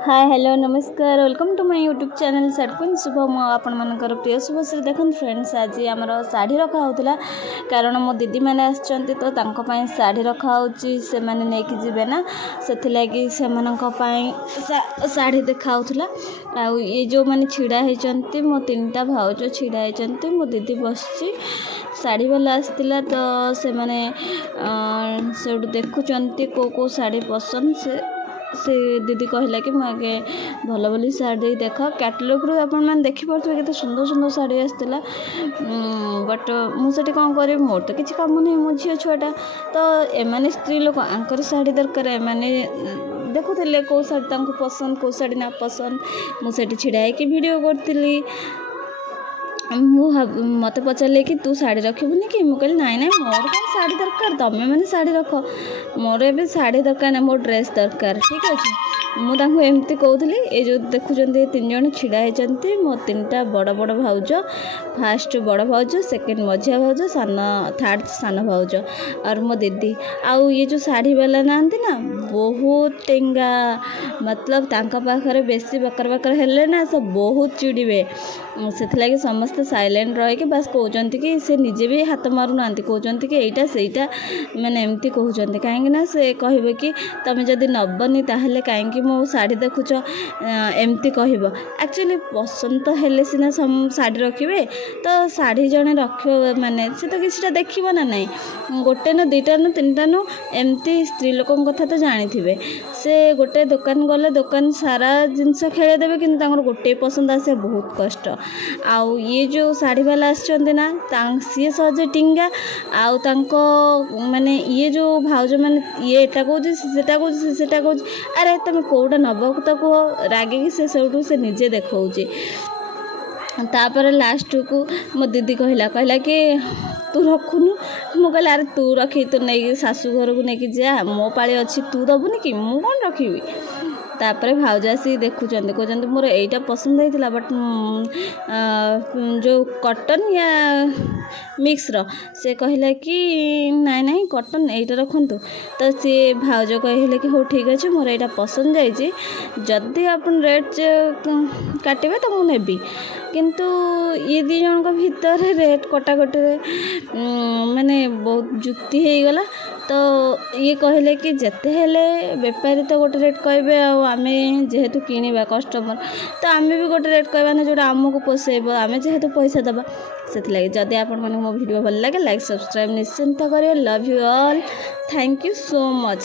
हाय hello नमस्कार welcome to my YouTube channel सटकुन शुभ मो आपण मानकर प्रिय शुभश्री देखते फ्रेंड्स आज आमर शाढ़ी रखा होता कारण मो दीदी मैंने आसचंती तो तांको पाई शाढ़ी रखा होची से माने नेकी जिबे ना सेथिलागी से माननको पाई शाढ़ी देखा होतला आ ये जो माने छिड़ा हेचंती मो तीनटा भाउजो छिड़ा हेचंती मो दीदी बसची शाढ़ी वाला आसतिला तो से माने से देखुचंती को शाढ़ी पसंद से दीदी कहला कि मुझे भल भल शाढ़ी देख कैटलॉग रू आपण मैंने देखिपे केते सुंदर सुंदर शाढ़ी आसला बट मुझे कौन कर मोर तो किसी कम नहीं मो झी छुआटा तो एमाने स्त्री लोक आंकर शाढ़ी दरकार एमाने देखुले कौ शाढ़ी पसंद कौ शाढ़ी ना पसंद मुझे छिड़ा होकर वीडियो करी मत पचारे कि तू शाढ़ी रखबुनि कि मुझे नाई ना मोर कौन शाढ़ी दरकार तमें मैंने शाढ़ी रख मोर ए शाढ़ी दरकार ना मोर ड्रेस दरकार ठीक अच्छे मुझे एमती कहूली ये जो देखुं तीन जन छिड़ा होती मो तीनटा बड़ बड़ भाउज फास्ट बड़ भाउज सेकेंड मझिया भाउज सान थर्ड सान भाउज और मो दीदी आउ ये जो शाढ़ी वाला नाहंती ना बहुत टेंगा मतलब तांका पाखरे बेसी बकर बकर हेले ना सब बहुत चिड़े से समस्ते साइलेंट रही बस कहते कि से निजे भी हाथ मारू ना कहते कि एटा सेटा मैंने एमती कहते कहीं से कह कि तुम जदि नबनी ताहले कहीं मो शाढ़ी देखुच एमती कह एक्चुअली पसंद तो हेले सीना शाढ़ी रखिए तो शाढ़ी जड़े रख माने से तो किसी देखो ना नहीं गोटे न दुईटा न तीनटा न एमती स्त्री लोक कथा तो जानी से गोटे दुकान गले दुकान सारा जिनस खेदेवे कि गोटे पसंद आसे बहुत कष्ट आउ ये जो शाढ़ी वाला आसचंती ना सी सहजे टिंगा आउ तांको माने ये जो भाउज माने ये एटा कहूँ सेटा कहूँ अरे तुम कौटा नब तो कह रागिकी से निजे देखा तापर लास्ट को मो दीदी कहला कि तू रखुनु मु कहला अरे तू रखी तू नहीं शाशु घर को लेकिन जा मो पाली अच्छी तू दबुनि कि मु कौन रखी तापर भाउज आसी देखुं कहते मोर यहीटा पसंद होता बट जो कॉटन या मिक्स रो से कहला कि नाई नाई कॉटन यहीटा रखु तो सी भाउज कहले कि हो ठीक अच्छे मोर यहाँ पसंद जाइए जदि आप रेट काटे तो मुझे नेबी किंतु ये दी जन भितर रेट कटाकटी माने बहुत जुक्ति हो गला तो ये कहले कि जेते हेले बेपारी तो गोटे रेट कहे आम जेहेतु किणवा कस्टमर तो आम भी गोटे रेट कहना जोटा आमको पोसेब आम जेहेतु पैसा दबा से जदि आपण माने मो वीडियो भल लगे लाइक सब्सक्राइब निश्चिंत करें love you all thank you so much.